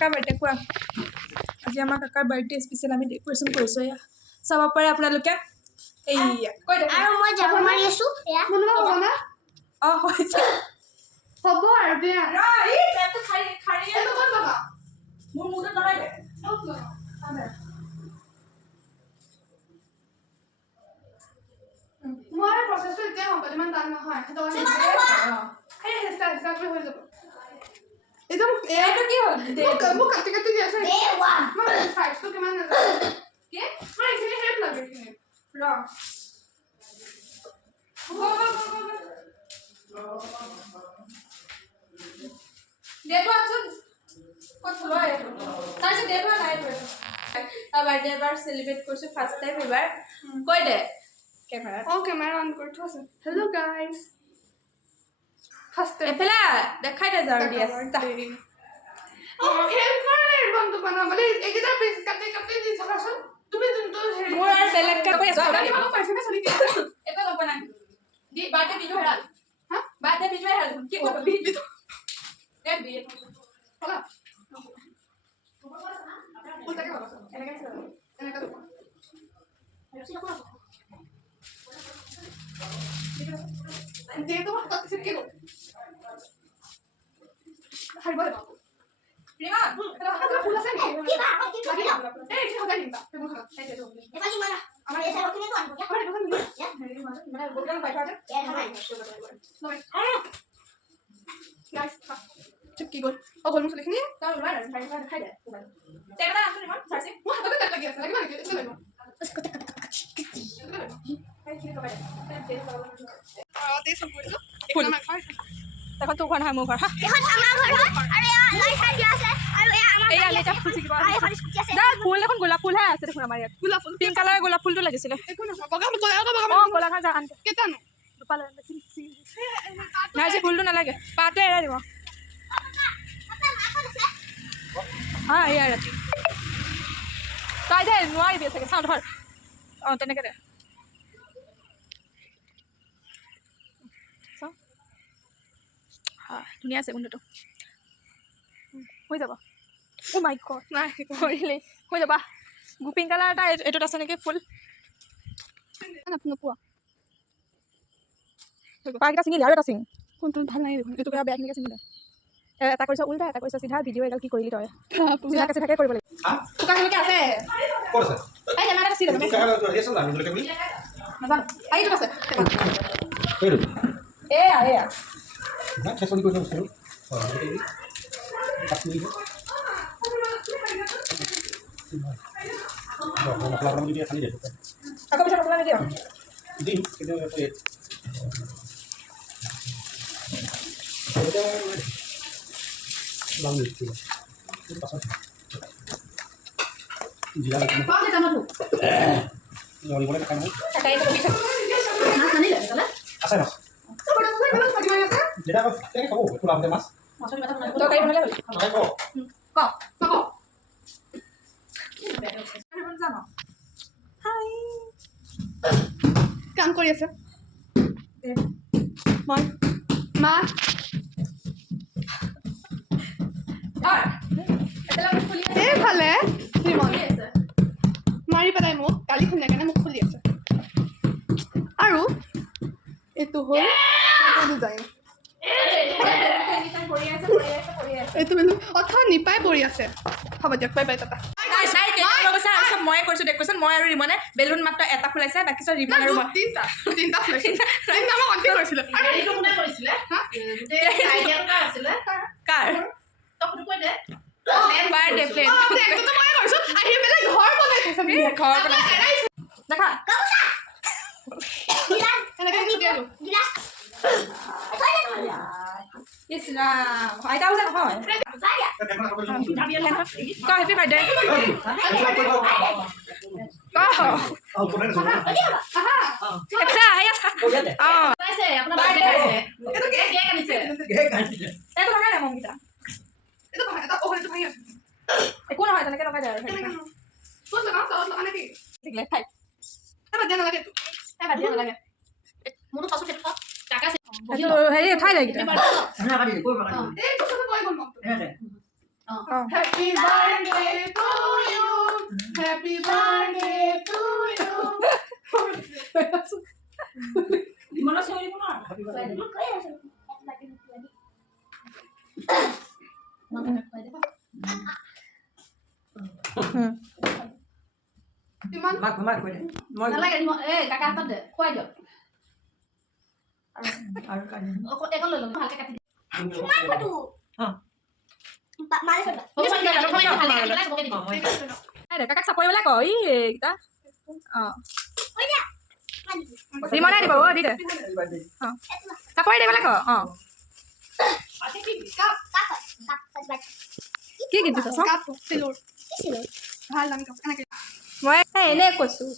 কাকাৰ birthday কোৱা আজি আমাৰ কাকাৰ বাৰ্থডে স্পেচিয়েল আমি ডেকোৰেশ্যন কৰিছোঁ এয়া চাব পাৰে আপোনালোকে এইয়া কৈ দে আৰু মই যাব মাৰি আছো এয়া মনবা হ'ব না হৈছে হ'ব আৰু দে এই টেপটো খাৰি এইটো ক'ত লগাও মোৰ মুখত লগাই দে মই প্ৰচেছটো এতিয়া হ'ব ইমান টান নহয় সেইটো এই হেঁচা কৰি হৈ যাব একদম এইটো কি হ'ল মোক কাটি কাটি দি আছে দে ওৱান মই সাইজটো কিমান নাজানো কি মই এইখিনি হেল্প লাগে এইখিনি ৰ দেটো আছোন কত লয় তাৰপিছত দেটো নাই তাৰ বাৰ্থডে এবাৰ চেলিব্ৰেট কৰিছোঁ ফাৰ্ষ্ট টাইম এবাৰ কৈ দে কেমেৰা কেমেৰা অন কৰি থোৱা আছে হেল্ল' গাইজ ফাৰ্ষ্ট টাইম এফালে দেখাই দে যাৰ দি আছে হেল্প কৰা নাই বন্ধু বনাবলৈ এইকেইটা পিচ কাটি কাটি দি চাবাচোন তুমি যোনটো হেৰি মোৰ আৰু বেলেগকৈ কৈ আছোঁ কিবা পাইছে চলি কি একো গম নাই দি বাৰ্থডে ভিডিঅ' হেৰাল হা বাৰ্থডে ভিডিঅ' হেৰাল কি কৰিব ভিডিঅ' দে দিয়ে হলা উল্টাকে বলা এনেকৈ এনেকা দিয়ে তোমার কাছে কি গো হাই বলে প্রিমা এটা ফুল আছে নি কি বা কি লাগি না এই কি হবে নিবা তুমি খাও এই যে এবারে মারা আমার এসে ওখানে তো আনবো আরে দেখো নি মানে গোটাল বাইটা আছে এ হাই গাইস চুপ কি গো ও গল মুসলে নি তাও মানে খাই দে তেরা আছে রিমা সাসি মো হাতে তেল লাগি আছে লাগি না এটা লাগি তে সব কইছো ফুল একদম খাই দেখো তো কোন হয় মোৰ ঘৰ হা এখন আমাৰ ঘৰ হয় আৰু এয়া লাইট খাই দিয়া আছে আৰু এয়া আমাৰ এই আলে ফুল চিকিবা আৰু এখন স্কুটি আছে দা ফুল এখন গোলাপ ফুল হে আছে দেখোন আমাৰ ইয়াত গোলাপ ফুল পিংক কালাৰৰ গোলাপ ফুলটো লাগিছিলে একো না বগা বগা অ গোলা খা যা আনতে কেতানো দুপাল নাই যে ফুলটো নালাগে পাতে এৰাই দিব হা এয়া ৰাতি তাই দে নোৱাৰিবি চাগে চাওঁ ধৰ অ তেনেকে দে ধুনীয়া আছে গোন্ধটো হৈ যাব অ' মাই গড নাই কৰিলে হৈ যাবা পিংক কালাৰ এটা এইটোত আছে নেকি ফুল নোপোৱা পাকেইটা ছিঙিলি আৰু এটা ছিঙ কোনটো ভাল নাই দেখোন এইটো কিবা বেয়াখিনিকে ছিঙি দে এটা কৰিছ উল্টা এটা কৰিছ চিধা ভিডিঅ' এডাল কি কৰিলি তই চিধাকে চিধাকে কৰিব লাগিব শুকান কেনেকৈ আছে ক'ত আছে এই টেমা এটা চিধা নাজানো এইটো আছে এইটো এয়া এয়া না খেচনি কৰি থৈছোঁ মছলা অকণমান দি খালি দে আকৌ পিছত মছলা নিদিয় দিম কিন্তু পাছত জিৰা নৰিবলে নাখায় নহয় আছে মাছ যেটা কেনেকৈ খাব খোলামতে মাছ তৰকাৰী বনালে হ'ল নাখায় ক জানো হাই কাম কৰি আছে মই মা এইফালে মাৰি পেলাই মোক কালি খুন্দা কাৰণে মোক খুলি আছে আৰু এইটো হ'ল ডিজাইন এইটো মেনু অথা নিপাই পৰি আছে হ'ব দিয়ক বাই বাই টাটা মই কৰিছোঁ ডেকৰেশ্যন মই আৰু ৰিমনে বেলুন মাত্ৰ এটা ফুলাইছে বাকী চব ৰিমন আৰু তিনিটা ফুলাইছে আমাৰ অন্তি কৰিছিলে কাৰ বাৰ্থডে প্লেন আহি পেলাই ঘৰ বনাই থৈছে ঘৰ বনাইছে দেখা এনেকৈ দিয়ালো ইছৰাম আইতা উজা নহয় ক হেপী বাৰ্থডে এটা আহি আছা অঁ এইটো লগাই দে মমকেইটা একো নহয় তেনেকৈ লগাই দে আৰু খাই নালাগে হেৰি উঠাই দে এইকেইটা Happy birthday to you. Happy birthday to you. Gimana sih ini pun? Iman. Nalar ini kakak apa deh? Kau aja. Aku kan lalu mahal kakak. Kenapa tuh? Pak Malik udah. Ada kakak sapoy wala ko. Ih, kita. Oh. Oh iya. Di mana di bawah di deh. Oh. Sapoy deh wala ko. Oh. Kap. Ki gitu sa. Kapo. Silur. Mahal lang ito. Anak. Mo eh ne ko su.